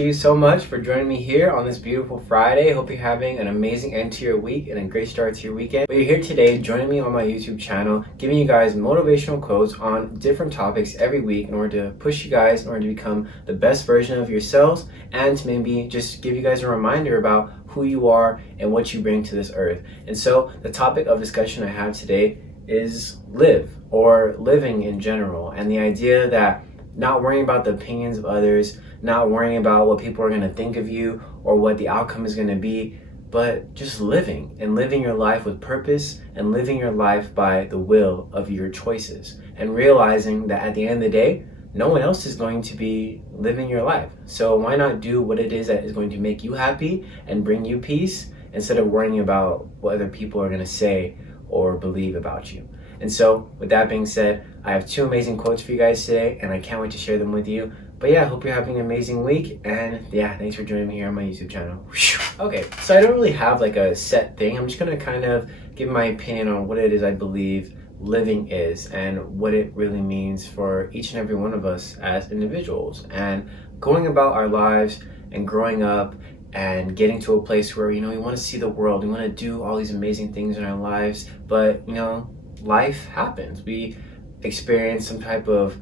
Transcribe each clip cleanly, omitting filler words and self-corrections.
you so much for joining me here on this beautiful Friday. Hope you're having an amazing end to your week and a great start to your weekend. But you're here today joining me on my YouTube channel, giving you guys motivational quotes on different topics every week in order to push you guys, in order to become the best version of yourselves, and to maybe just give you guys a reminder about who you are and what you bring to this earth. And so the topic of discussion I have today is live, or living in general, and the idea that not worrying about the opinions of others, not worrying about what people are going to think of you or what the outcome is going to be, but just living and living your life with purpose and living your life by the will of your choices, and realizing that at the end of the day, no one else is going to be living your life. So why not do what it is that is going to make you happy and bring you peace, instead of worrying about what other people are going to say or believe about you. And so with that being said, I have two amazing quotes for you guys today, and I can't wait to share them with you. But yeah, I hope you're having an amazing week, and yeah, thanks for joining me here on my YouTube channel. Okay, so I don't really have like a set thing. I'm just gonna kind of give my opinion on what it is I believe living is and what it really means for each and every one of us as individuals, and going about our lives and growing up and getting to a place where, we want to see the world, we want to do all these amazing things in our lives, but life happens. We experience some type of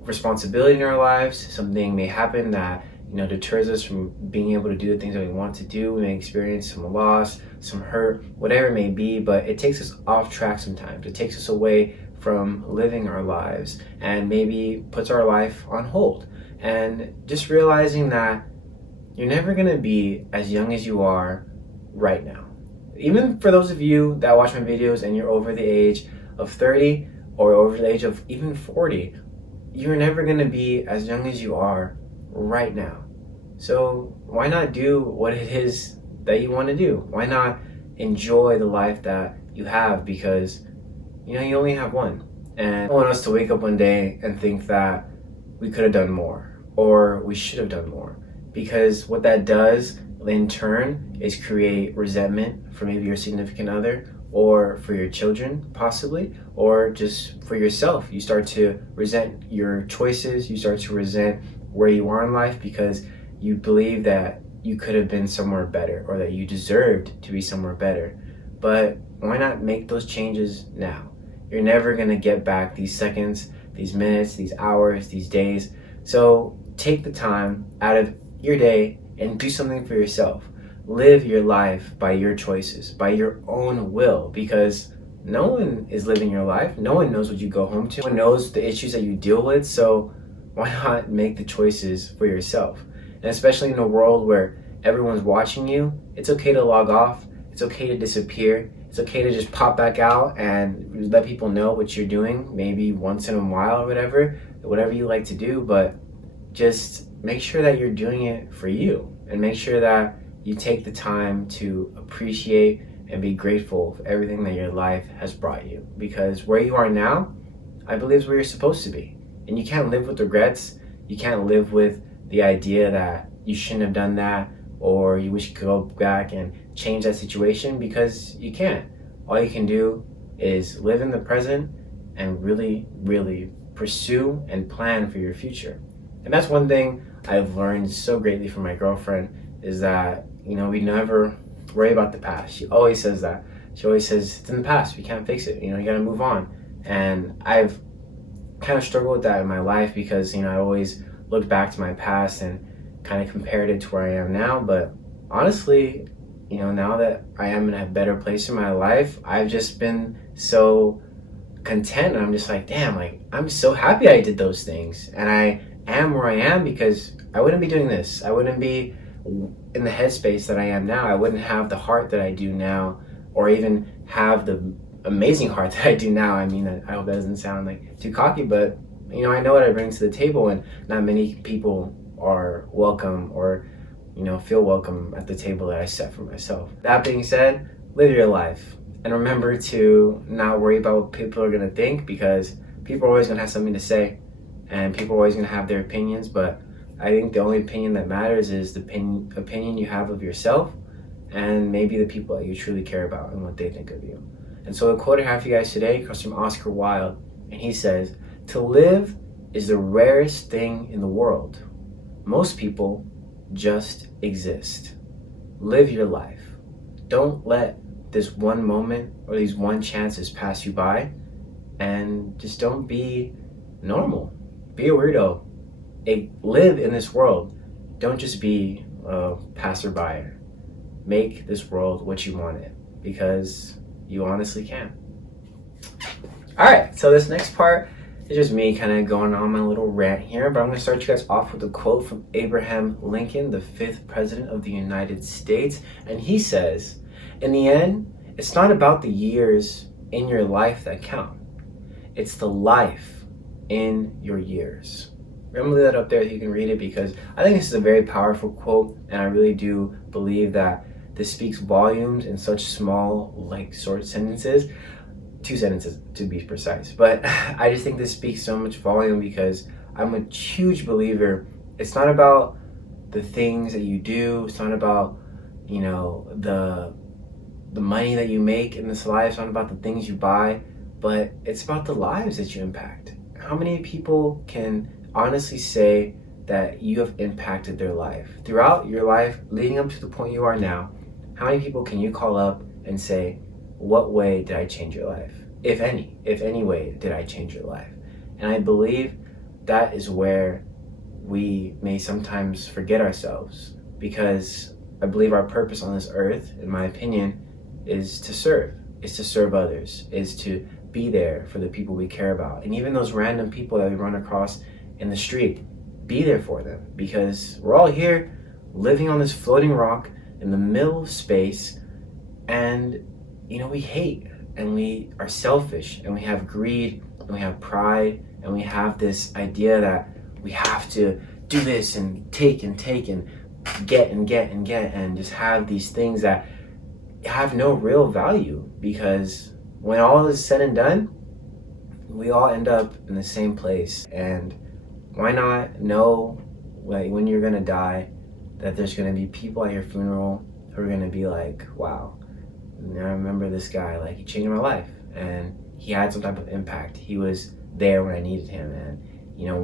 responsibility in our lives. Something may happen that deters us from being able to do the things that we want to do. We may experience some loss, some hurt, whatever it may be, but it takes us off track sometimes. It takes us away from living our lives and maybe puts our life on hold. And just realizing that you're never going to be as young as you are right now. Even for those of you that watch my videos and you're over the age of 30 or over the age of even 40, you're never going to be as young as you are right now. So why not do what it is that you want to do? Why not enjoy the life that you have? Because you only have one. And I want us to wake up one day and think that we could have done more, or we should have done more. Because what that does in turn is create resentment for maybe your significant other, or for your children possibly, or just for yourself. You start to resent your choices, you start to resent where you are in life because you believe that you could have been somewhere better, or that you deserved to be somewhere better. But why not make those changes now? You're never going to get back these seconds, these minutes, these hours, these days. So take the time out of your day and do something for yourself. Live your life by your choices, by your own will, because no one is living your life. No one knows what you go home to. No one knows the issues that you deal with. So why not make the choices for yourself? And especially in a world where everyone's watching you, it's okay to log off. It's okay to disappear. It's okay to just pop back out and let people know what you're doing, maybe once in a while or whatever you like to do. But just make sure that you're doing it for you, and make sure that you take the time to appreciate and be grateful for everything that your life has brought you. Because where you are now, I believe, is where you're supposed to be. And you can't live with regrets. You can't live with the idea that you shouldn't have done that, or you wish you could go back and change that situation, because you can't. All you can do is live in the present and really, really pursue and plan for your future. And that's one thing I've learned so greatly from my girlfriend, is that we never worry about the past. She always says that. She always says, it's in the past, we can't fix it, you gotta move on. And I've kind of struggled with that in my life, because I always looked back to my past and kind of compared it to where I am now. But honestly, now that I am in a better place in my life, I've just been so content, and I'm just like, damn, I'm so happy I did those things, and I am where I am because I wouldn't be doing this. I wouldn't be in the headspace that I am now. I wouldn't have the heart that I do now, or even have the amazing heart that I do now. I mean, I hope that doesn't sound like too cocky, but I know what I bring to the table, and not many people are welcome or feel welcome at the table that I set for myself. That being said, live your life, and remember to not worry about what people are going to think, because people are always going to have something to say, and people are always going to have their opinions. But I think the only opinion that matters is the opinion you have of yourself, and maybe the people that you truly care about and what they think of you. And so the quote I have for you guys today comes from Oscar Wilde, and he says, "To live is the rarest thing in the world. Most people just exist. Live your life. Don't let this one moment or these one chances pass you by, and just don't be normal. Be a weirdo. Live in this world. Don't just be a passerby. Make this world what you want it, because you honestly can. All right, so this next part is just me kind of going on my little rant here, but I'm going to start you guys off with a quote from Abraham Lincoln, the 5th president of the United States. And he says, "In the end, it's not about the years in your life that count. It's the life in your years." I'm going to leave that up there so you can read it, because I think this is a very powerful quote, and I really do believe that this speaks volumes in such small, short sentences. 2 sentences to be precise. But I just think this speaks so much volume, because I'm a huge believer. It's not about the things that you do. It's not about, the money that you make in this life. It's not about the things you buy, but it's about the lives that you impact. How many people can honestly say that you have impacted their life? Throughout your life, leading up to the point you are now, how many people can you call up and say, what way did I change your life? If any way did I change your life? And I believe that is where we may sometimes forget ourselves, because I believe our purpose on this earth, in my opinion, is to serve others, is to be there for the people we care about. And even those random people that we run across in the street, be there for them, because we're all here living on this floating rock in the middle of space, and we hate, and we are selfish, and we have greed, and we have pride, and we have this idea that we have to do this and take and get and just have these things that have no real value, because when all is said and done, we all end up in the same place. And why not know, when you're gonna die, that there's gonna be people at your funeral who are gonna be like, wow, I remember this guy, he changed my life, and he had some type of impact. He was there when I needed him, and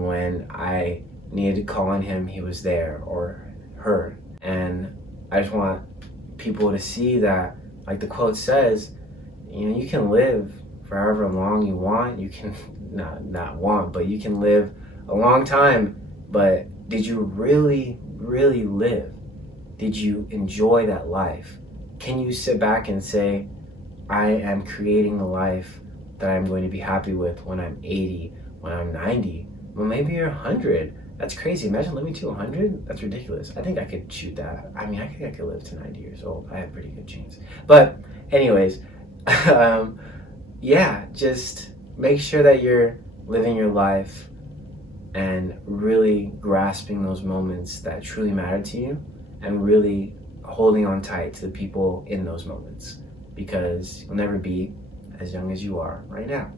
when I needed to call on him, he was there, or her. And I just want people to see that, like the quote says, you can live for however long you want. You can not want, but you can live a long time. But did you really live? Did you enjoy that life? Can you sit back and say, I am creating the life that I'm going to be happy with when I'm 80, when I'm 90? Well, maybe you're 100. That's crazy. Imagine living to 100. That's ridiculous. I think I could shoot that. I think I could live to 90 years old. I have pretty good genes. But anyways, just make sure that you're living your life and really grasping those moments that truly matter to you, and really holding on tight to the people in those moments, because you'll never be as young as you are right now.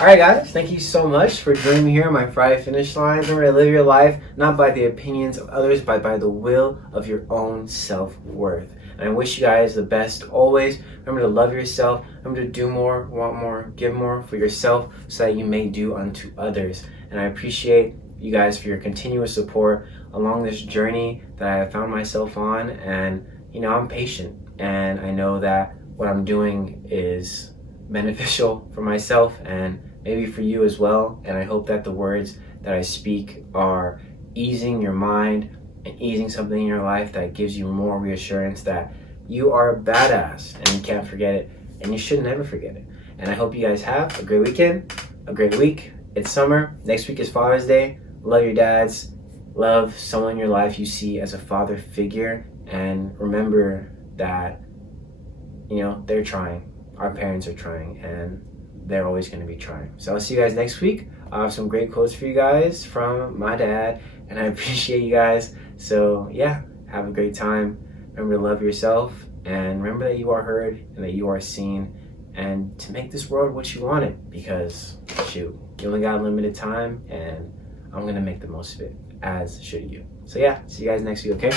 All right, guys, thank you so much for joining me here on my Friday Finish Line. Remember to live your life not by the opinions of others, but by the will of your own self-worth. And I wish you guys the best always. Remember to love yourself. Remember to do more, want more, give more for yourself, so that you may do unto others. And I appreciate you guys for your continuous support along this journey that I have found myself on. And I'm patient, and I know that what I'm doing is beneficial for myself and maybe for you as well. And I hope that the words that I speak are easing your mind and easing something in your life that gives you more reassurance that you are a badass, and you can't forget it, and you should never forget it. And I hope you guys have a great weekend, a great week. It's summer. Next week is Father's Day. Love your dads. Love someone in your life you see as a father figure, and remember that they're trying. Our parents are trying, and they're always going to be trying. So I'll see you guys next week. I have some great quotes for you guys from my dad, and I appreciate you guys. So have a great time. Remember to love yourself, and remember that you are heard and that you are seen, and to make this world what you want it, because shoot, you only got a limited time, and I'm going to make the most of it, as should you. So see you guys next week, okay?